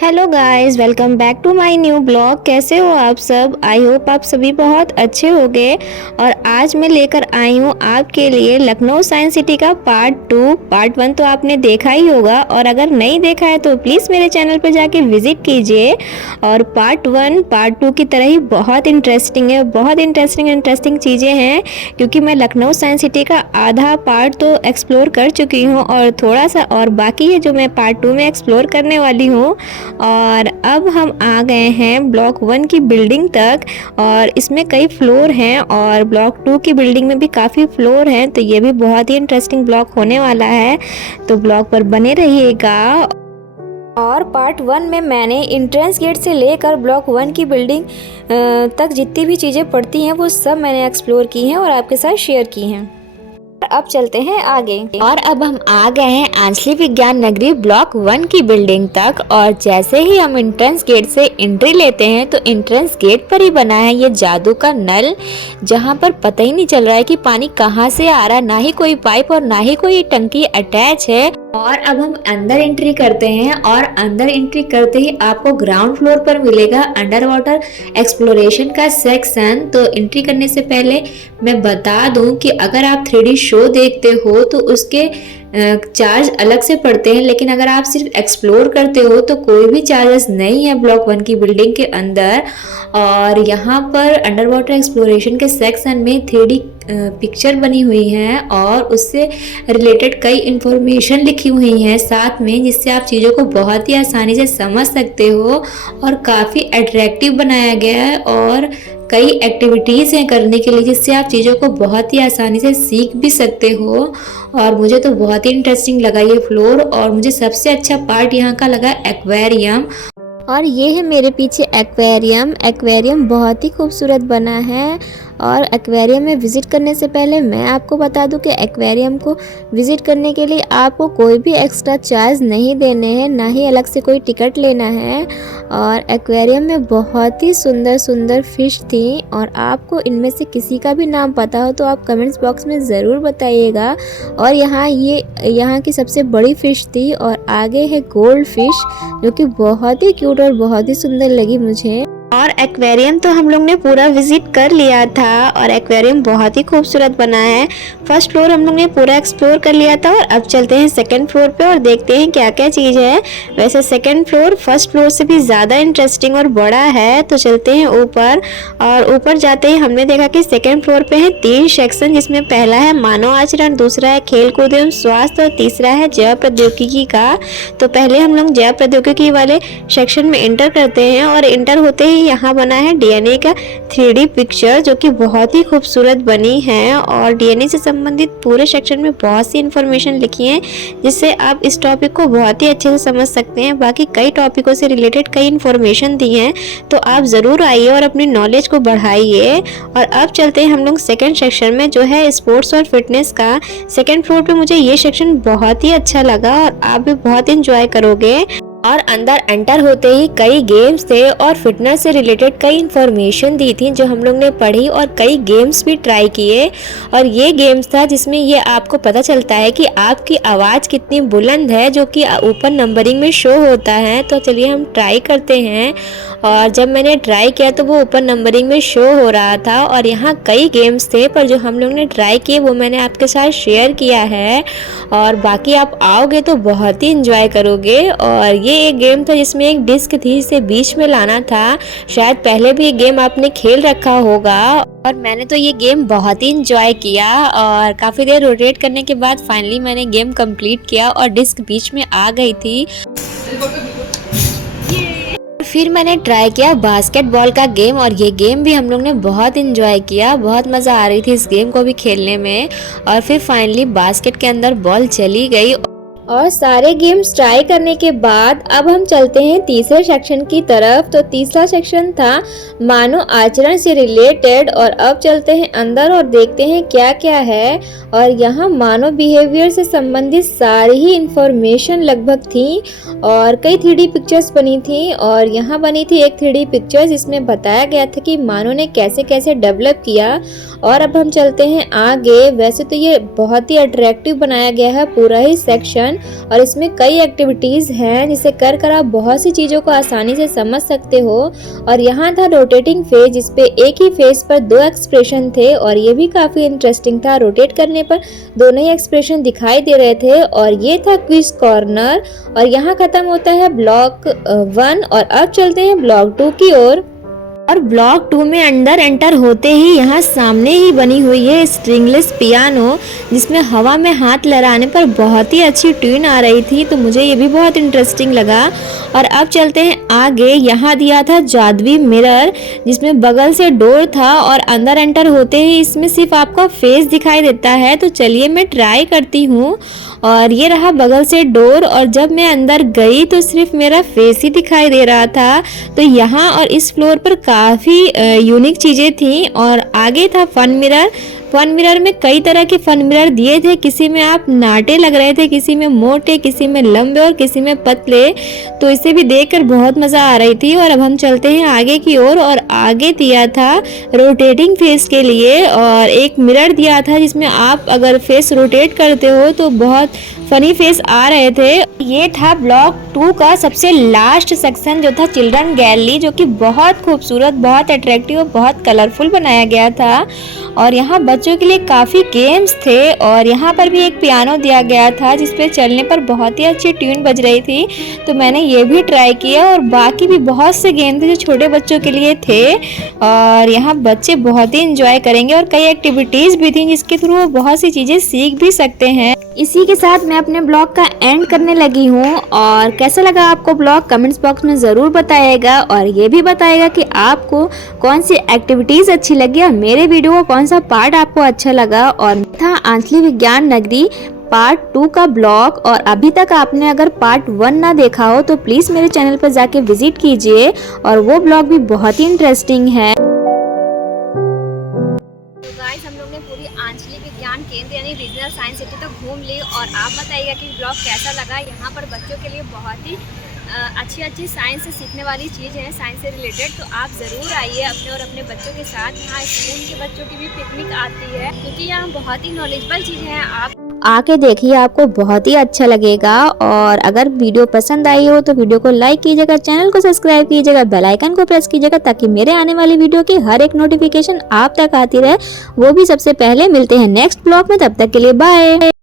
Hello guys, welcome back to my new blog. कैसे हो आप सब? आई होप आप सभी बहुत अच्छे होंगे। और आज मैं लेकर आई हूँ आपके लिए लखनऊ साइंस सिटी का पार्ट 2। पार्ट 1 तो आपने देखा ही होगा, और अगर नहीं देखा है तो प्लीज़ मेरे चैनल पर जाके विजिट कीजिए। और पार्ट 1 पार्ट 2 की तरह ही बहुत इंटरेस्टिंग है, बहुत इंटरेस्टिंग चीज़ें हैं, क्योंकि मैं लखनऊ साइंस सिटी का आधा पार्ट तो एक्सप्लोर कर चुकी हूँ और थोड़ा सा और बाकी है जो मैं पार्ट 2 में एक्सप्लोर करने वाली हूँ। और अब हम आ गए हैं ब्लॉक 1 की बिल्डिंग तक, और इसमें कई फ्लोर हैं और ब्लॉक 2 की बिल्डिंग में भी काफ़ी फ्लोर हैं, तो ये भी बहुत ही इंटरेस्टिंग ब्लॉक होने वाला है। तो ब्लॉक पर बने रहिएगा। और पार्ट 1 में मैंने एंट्रेंस गेट से लेकर ब्लॉक 1 की बिल्डिंग तक जितनी भी चीज़ें पड़ती हैं वो सब मैंने एक्सप्लोर की हैं और आपके साथ शेयर की हैं। अब चलते हैं आगे। और अब हम आ गए हैं आंचलिक विज्ञान नगरी ब्लॉक 1 की बिल्डिंग तक। और जैसे ही हम एंट्रेंस गेट से एंट्री लेते हैं तो एंट्रेंस गेट पर ही बना है ये जादू का नल, जहां पर पता ही नहीं चल रहा है कि पानी कहां से आ रहा है, ना ही कोई पाइप और ना ही कोई टंकी अटैच है। और अब हम अंदर एंट्री करते हैं, और अंदर एंट्री करते ही आपको ग्राउंड फ्लोर पर मिलेगा अंडर वाटर एक्सप्लोरेशन का सेक्शन। तो एंट्री करने से पहले मैं बता दूं कि अगर आप 3D शो देखते हो तो उसके चार्ज अलग से पड़ते हैं, लेकिन अगर आप सिर्फ एक्सप्लोर करते हो तो कोई भी चार्जेस नहीं है ब्लॉक 1 की बिल्डिंग के अंदर। और यहाँ पर अंडर वाटर एक्सप्लोरेशन के सेक्शन में 3D पिक्चर बनी हुई है और उससे रिलेटेड कई इंफॉर्मेशन लिखी हुई हैं साथ में, जिससे आप चीज़ों को बहुत ही आसानी से समझ सकते हो। और काफ़ी अट्रैक्टिव बनाया गया है और कई एक्टिविटीज़ हैं करने के लिए, जिससे आप चीज़ों को बहुत ही आसानी से सीख भी सकते हो। और मुझे तो बहुत ही इंटरेस्टिंग लगा ये फ्लोर, और मुझे सबसे अच्छा पार्ट यहाँ का लगा एक्वेरियम। और ये है मेरे पीछे एक्वेरियम। एक्वेरियम बहुत ही खूबसूरत बना है। और एक्वेरियम में विज़िट करने से पहले मैं आपको बता दूं कि एक्वेरियम को विज़िट करने के लिए आपको कोई भी एक्स्ट्रा चार्ज नहीं देने हैं, ना ही अलग से कोई टिकट लेना है। और एक्वेरियम में बहुत ही सुंदर सुंदर फ़िश थी, और आपको इनमें से किसी का भी नाम पता हो तो आप कमेंट्स बॉक्स में ज़रूर बताइएगा। और यहाँ की सबसे बड़ी फ़िश थी, और आगे है गोल्ड फिश जो कि बहुत ही क्यूट और बहुत ही सुंदर लगी मुझे। और एक्वेरियम तो हम लोग ने पूरा विजिट कर लिया था, और एक्वेरियम बहुत ही खूबसूरत बना है। फर्स्ट फ्लोर हम लोग ने पूरा एक्सप्लोर कर लिया था, और अब चलते हैं सेकंड फ्लोर पे और देखते हैं क्या क्या चीज़ है। वैसे सेकंड फ्लोर फर्स्ट फ्लोर से भी ज़्यादा इंटरेस्टिंग और बड़ा है। तो चलते हैं ऊपर, और ऊपर जाते ही हमने देखा कि सेकेंड फ्लोर पे है 3 सेक्शन, जिसमें पहला है मानव आचरण, दूसरा है खेल कूद एवं स्वास्थ्य, और तीसरा है जैव प्रौद्योगिकी का। तो पहले हम लोग जैव प्रौद्योगिकी वाले सेक्शन में एंटर करते हैं, और एंटर होते ही यहाँ बना है डीएनए का 3D पिक्चर, जो कि बहुत ही खूबसूरत बनी है। और डीएनए से संबंधित पूरे सेक्शन में बहुत सी इंफॉर्मेशन लिखी है, जिससे आप इस टॉपिक को बहुत ही अच्छे से समझ सकते हैं। बाकी कई टॉपिकों से रिलेटेड कई इंफॉर्मेशन दी हैं, तो आप ज़रूर आइए और अपनी नॉलेज को बढ़ाइए। और अब चलते हैं हम लोग सेकेंड सेक्शन में, जो है स्पोर्ट्स और फिटनेस का। सेकेंड फ्लोर पे मुझे ये सेक्शन बहुत ही अच्छा लगा, और आप भी बहुत इंजॉय करोगे। और अंदर एंटर होते ही कई गेम्स थे और फिटनेस से रिलेटेड कई इंफॉर्मेशन दी थी जो हम लोग ने पढ़ी, और कई गेम्स भी ट्राई किए। और ये गेम्स था जिसमें ये आपको पता चलता है कि आपकी आवाज़ कितनी बुलंद है, जो कि ऊपर नंबरिंग में शो होता है। तो चलिए हम ट्राई करते हैं। और जब मैंने ट्राई किया तो वो ऊपर नंबरिंग में शो हो रहा था। और यहाँ कई गेम्स थे, पर जो हम लोग ने ट्राई किए वो मैंने आपके साथ शेयर किया है। और बाकी आप आओगे तो बहुत ही इंजॉय करोगे। और ये एक गेम था जिसमें एक डिस्क थी, इसे बीच में लाना था। शायद पहले भी ये गेम आपने खेल रखा होगा, और मैंने तो ये गेम बहुत ही इंजॉय किया। और काफ़ी देर रोटेट करने के बाद फाइनली मैंने गेम कंप्लीट किया, और डिस्क बीच में आ गई थी। फिर मैंने ट्राई किया बास्केटबॉल का गेम, और ये गेम भी हम लोग ने बहुत इंजॉय किया। बहुत मज़ा आ रही थी इस गेम को भी खेलने में। और फिर फाइनली बास्केट के अंदर बॉल चली गई। और सारे गेम्स ट्राई करने के बाद अब हम चलते हैं तीसरे सेक्शन की तरफ। तो तीसरा सेक्शन था मानव आचरण से रिलेटेड। और अब चलते हैं अंदर और देखते हैं क्या क्या है। और यहाँ मानव बिहेवियर से संबंधित सारी ही इंफॉर्मेशन लगभग थी, और कई 3D पिक्चर्स बनी थी। और यहाँ बनी थी एक 3D पिक्चर जिसमें बताया गया था कि मानव ने कैसे कैसे डेवलप किया। और अब हम चलते हैं आगे। वैसे तो ये बहुत ही अट्रैक्टिव बनाया गया है पूरा ही सेक्शन, और इसमें कई एक्टिविटीज़ हैं जिसे कर आप बहुत सी चीज़ों को आसानी से समझ सकते हो। और यहाँ था रोटेटिंग फेज, जिसपे एक ही फेज पर 2 एक्सप्रेशन थे और ये भी काफ़ी इंटरेस्टिंग था। रोटेट करने पर दोनों ही एक्सप्रेशन दिखाई दे रहे थे। और ये था क्विज कॉर्नर और यहाँ ख़त्म होता है ब्लॉक 1 और अब चलते हैं ब्लॉक 2 की ओर। और ब्लॉक 2 में अंदर एंटर होते ही यहाँ सामने ही बनी हुई है स्ट्रिंगलेस पियानो, जिसमें हवा में हाथ लहराने पर बहुत ही अच्छी ट्यून आ रही थी, तो मुझे ये भी बहुत इंटरेस्टिंग लगा। और अब चलते हैं आगे। यहाँ दिया था जादुई मिरर, जिसमें बगल से डोर था और अंदर एंटर होते ही इसमें सिर्फ आपका फेस दिखाई देता है। तो चलिए मैं ट्राई करती हूँ। और ये रहा बगल से डोर और जब मैं अंदर गई तो सिर्फ मेरा फेस ही दिखाई दे रहा था। तो यहाँ और इस फ्लोर पर काफ़ी यूनिक चीज़ें थी। और आगे था फन मिरर। फन मिरर में कई तरह के फन मिरर दिए थे, किसी में आप नाटे लग रहे थे, किसी में मोटे, किसी में लंबे और किसी में पतले। तो इसे भी देखकर बहुत मज़ा आ रही थी। और अब हम चलते हैं आगे की ओर। और आगे दिया था रोटेटिंग फेस के लिए और एक मिरर दिया था जिसमें आप अगर फेस रोटेट करते हो तो बहुत फनी फेस आ रहे थे। ये था ब्लॉक 2 का सबसे लास्ट सेक्शन जो था चिल्ड्रन गैलरी, जो कि बहुत खूबसूरत, बहुत अट्रैक्टिव और बहुत कलरफुल बनाया गया था। और यहाँ बच्चों के लिए काफ़ी गेम्स थे और यहाँ पर भी एक पियानो दिया गया था जिसपे चलने पर बहुत ही अच्छी ट्यून बज रही थी, तो मैंने ये भी ट्राई किया। और बाकी भी बहुत से गेम थे जो छोटे बच्चों के लिए थे और यहाँ बच्चे बहुत ही इंजॉय करेंगे। और कई एक्टिविटीज़ भी थी जिसके थ्रू वो बहुत सी चीज़ें सीख भी सकते हैं। इसी के साथ मैं अपने ब्लॉग का एंड करने लगी हूँ। और कैसा लगा आपको ब्लॉग कमेंट्स बॉक्स में ज़रूर बताइएगा और ये भी बताइएगा कि आपको कौन सी एक्टिविटीज़ अच्छी लगी और मेरे वीडियो का कौन सा पार्ट आपको अच्छा लगा। और था आंचली विज्ञान नगरी पार्ट 2 का ब्लॉग। और अभी तक आपने अगर पार्ट 1 ना देखा हो तो प्लीज़ मेरे चैनल पर जाके विजिट कीजिए और वो ब्लॉग भी बहुत ही इंटरेस्टिंग है। हम लोग ने पूरी आंचली विज्ञान केंद्र यानी रीजनल साइंस सिटी तक घूम ली। और आप बताइएगा कि ब्लॉग कैसा लगा। यहाँ पर बच्चों के लिए बहुत ही अच्छी साइंस से सीखने वाली चीज़ है, साइंस से रिलेटेड। तो आप ज़रूर आइए अपने और अपने बच्चों के साथ। यहाँ स्कूल के बच्चों की भी पिकनिक आती है क्योंकि यहाँ बहुत ही नॉलेजेबल चीज़ है। आप आके देखिए, आपको बहुत ही अच्छा लगेगा। और अगर वीडियो पसंद आई हो तो वीडियो को लाइक कीजिएगा, चैनल को सब्सक्राइब कीजिएगा, बेल आइकन को प्रेस कीजिएगा ताकि मेरे आने वाली वीडियो की हर एक नोटिफिकेशन आप तक आती रहे, वो भी सबसे पहले। मिलते हैं नेक्स्ट ब्लॉग में, तब तक के लिए बाय।